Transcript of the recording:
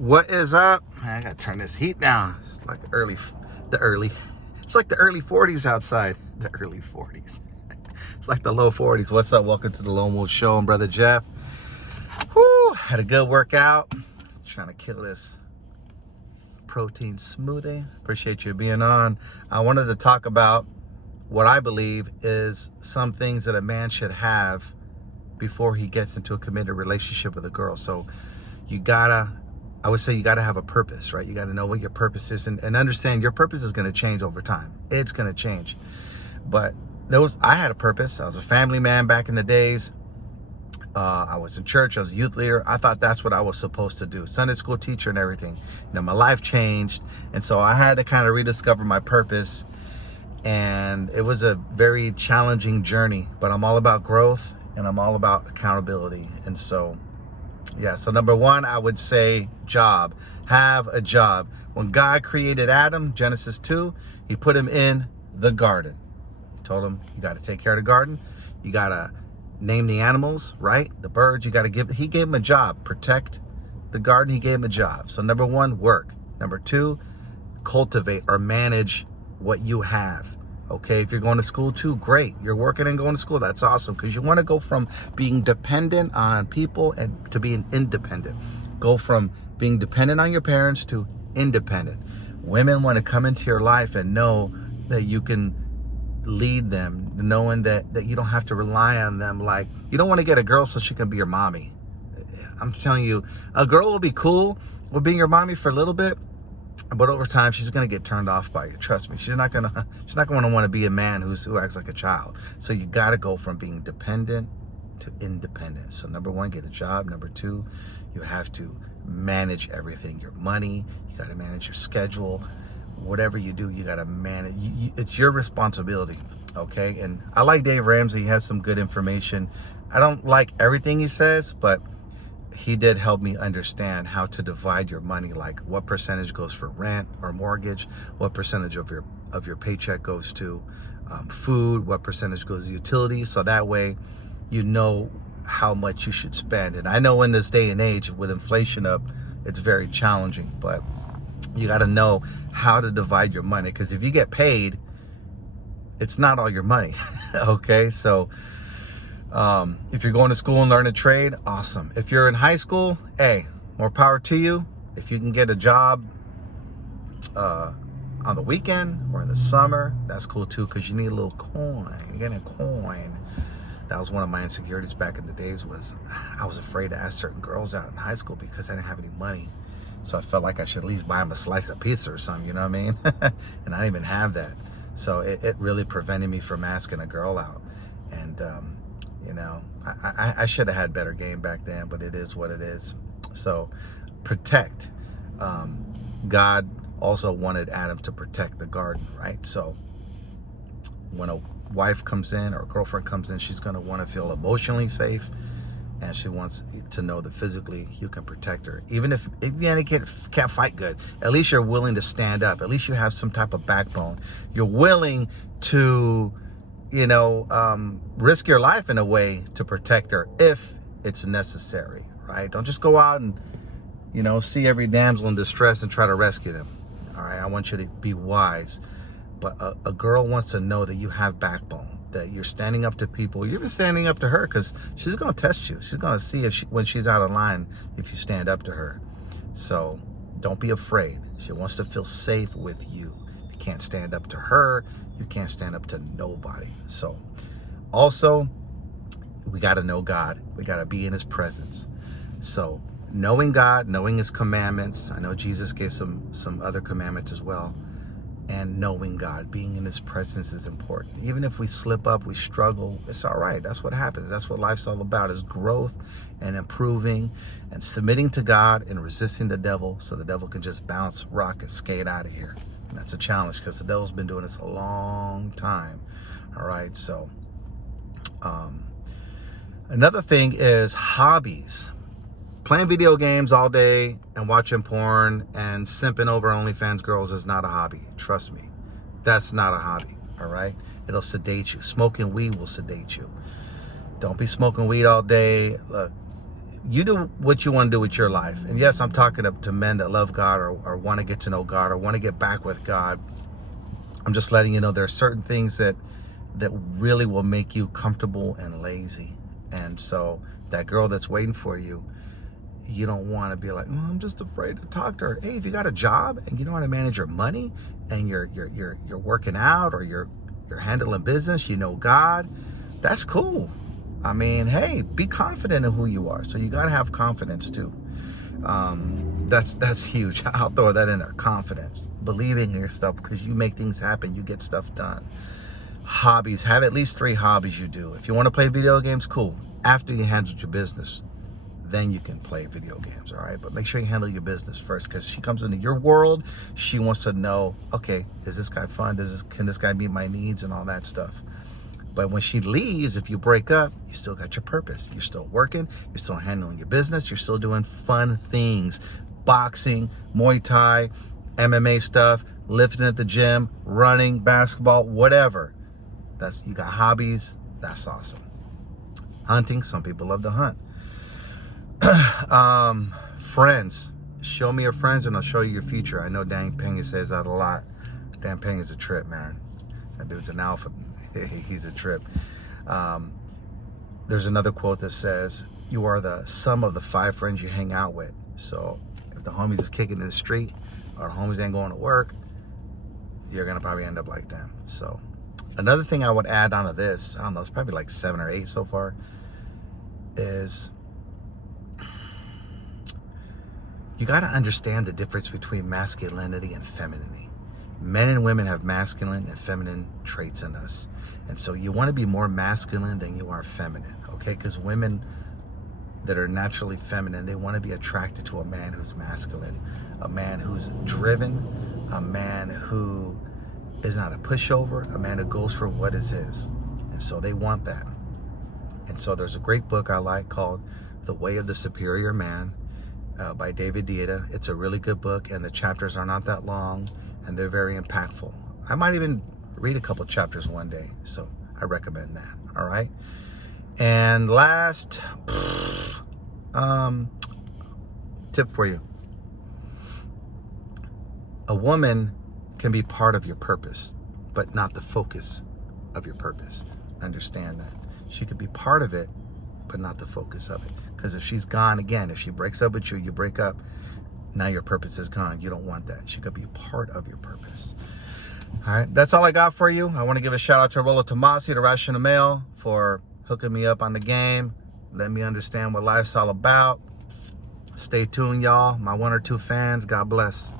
What is up? Man, I gotta turn this heat down. It's like it's like the early 40s outside. The early 40s. It's like the low 40s. What's up? Welcome to the Lone Wolf Show. I'm Brother Jeff. Whoo, had a good workout. Trying to kill this protein smoothie. Appreciate you being on. I wanted to talk about what I believe is some things that a man should have before he gets into a committed relationship with a girl. So I would say you gotta have a purpose, right? You gotta know what your purpose is and understand your purpose is gonna change over time. It's gonna change. But I had a purpose. I was a family man back in the days. I was in church, I was a youth leader. I thought that's what I was supposed to do. Sunday school teacher and everything. My life changed. And so I had to kind of rediscover my purpose. And it was a very challenging journey, but I'm all about growth and I'm all about accountability. And so, yeah, so number one, I would say job. Have a job. When God created Adam, Genesis 2, he put him in the garden. He told him, you got to take care of the garden. You got to name the animals, right? The birds, he gave him a job. Protect the garden, he gave him a job. So number one, work. Number two, cultivate or manage what you have. Okay, if you're going to school too, great. You're working and going to school, that's awesome, because you want to go from being dependent on people and to being independent. Go from being dependent on your parents to independent. Women want to come into your life and know that you can lead them, knowing that you don't have to rely on them. Like, you don't want to get a girl so she can be your mommy. I'm telling you, a girl will be cool with being your mommy for a little bit, but over time, she's gonna get turned off by you. Trust me. She's not gonna want to be a man who acts like a child. So you gotta go from being dependent to independent. So number one, get a job. Number two, you have to manage everything. Your money. You gotta manage your schedule. Whatever you do, you gotta manage. It's your responsibility. Okay. And I like Dave Ramsey. He has some good information. I don't like everything he says, but he did help me understand how to divide your money, like what percentage goes for rent or mortgage, what percentage of your paycheck goes to food, what percentage goes to utilities. So that way you know how much you should spend. And I know in this day and age with inflation up, it's very challenging, but you got to know how to divide your money, because if you get paid, it's not all your money. Okay, so if you're going to school and learn a trade, awesome. If you're in high school, hey, more power to you. If you can get a job on the weekend or in the summer, that's cool too, because you need a little coin. You're getting a coin. That was one of my insecurities back in the days, was I was afraid to ask certain girls out in high school because I didn't have any money. So I felt like I should at least buy them a slice of pizza or something, you know what I mean? And I didn't even have that. So it really prevented me from asking a girl out. And I should have had better game back then, but it is what it is. So protect. God also wanted Adam to protect the garden, right? So when a wife comes in or a girlfriend comes in, she's going to want to feel emotionally safe, and she wants to know that physically you can protect her. Even if you can't fight good, at least you're willing to stand up. At least you have some type of backbone. You're willing to risk your life in a way to protect her if it's necessary, right? Don't just go out and, see every damsel in distress and try to rescue them. All right, I want you to be wise. But a girl wants to know that you have backbone, that you're standing up to people. You're even standing up to her, because she's going to test you. She's going to see when she's out of line, if you stand up to her. So don't be afraid. She wants to feel safe with you. You can't stand up to her. You can't stand up to nobody. So also, we got to know God. We got to be in his presence. So knowing God, knowing his commandments. I know Jesus gave some other commandments as well. And knowing God, being in his presence is important. Even if we slip up, we struggle, it's all right. That's what happens. That's what life's all about, is growth and improving and submitting to God and resisting the devil, so the devil can just bounce, rock, and skate out of here. And that's a challenge, because the devil's been doing this a long time. All right, so another thing is hobbies. Playing video games all day and watching porn and simping over OnlyFans girls is not a hobby. Trust me. That's not a hobby, all right? It'll sedate you. Smoking weed will sedate you. Don't be smoking weed all day. Look, you do what you want to do with your life. And yes, I'm talking to men that love God or want to get to know God or want to get back with God. I'm just letting you know there are certain things that really will make you comfortable and lazy. And so that girl that's waiting for you, you don't want to be like, I'm just afraid to talk to her. Hey, if you got a job and you know how to manage your money and you're working out or you're handling business, you know God, that's cool. I mean, hey, be confident in who you are. So you got to have confidence too. That's huge. I'll throw that in there. Confidence, believing in yourself, because you make things happen. You get stuff done. Hobbies. Have at least 3 hobbies you do. If you want to play video games, cool. After you handle your business, then you can play video games, all right? But make sure you handle your business first, because she comes into your world. She wants to know, okay, is this guy fun? Can this guy meet my needs and all that stuff? But when she leaves, if you break up, you still got your purpose. You're still working. You're still handling your business. You're still doing fun things. Boxing, Muay Thai, MMA stuff, lifting at the gym, running, basketball, whatever. You got hobbies. That's awesome. Hunting. Some people love to hunt. Friends. Show me your friends and I'll show you your future. I know Dan Pena says that a lot. Dan Pena is a trip, man. That dude's an alpha. He's a trip. There's another quote that says, you are the sum of the 5 friends you hang out with. So if the homies is kicking in the street or the homies ain't going to work, you're going to probably end up like them. So another thing I would add onto this, I don't know, it's probably like 7 or 8 so far, is you got to understand the difference between masculinity and femininity. Men and women have masculine and feminine traits in us. And so you want to be more masculine than you are feminine, okay? Because women that are naturally feminine, they want to be attracted to a man who's masculine, a man who's driven, a man who is not a pushover, a man who goes for what is his. And so they want that. And so there's a great book I like called The Way of the Superior Man by David Deida. It's a really good book, and the chapters are not that long, and they're very impactful. I might even read a couple chapters one day, so I recommend that. All right. And last tip for you: a woman can be part of your purpose, but not the focus of your purpose. Understand that. She could be part of it, but not the focus of it. Because if she's gone, again, if she breaks up with you, you break up, now your purpose is gone. You don't want that. She could be part of your purpose. All right, that's all I got for you. I want to give a shout out to Rollo Tomasi, the Rational Male, for hooking me up on the game. Let me understand what life's all about. Stay tuned, y'all. My 1 or 2 fans, God bless.